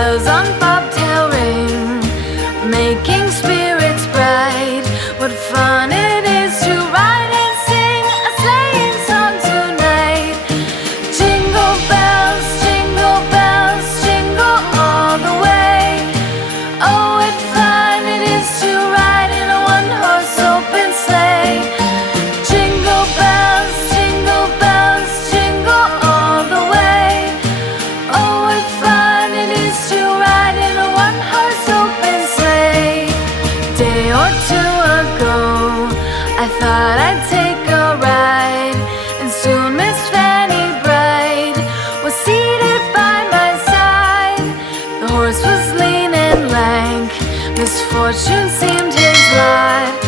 bells on bobtail ring, making spirits bright. What fun it is to ride and sing a sleighing song tonight. Jingle bells, jingle all the way. Oh, what fun it is to ride in a one-horse open sleigh. Jingle bells, jingle all the way. Oh, what fun it is to ride in a one-horse open sleigh. Day or two ago, I thought I'd take a ride, and soon Miss Fanny Bright was seated by my side. The horse was lean and lank, misfortune seemed his lot.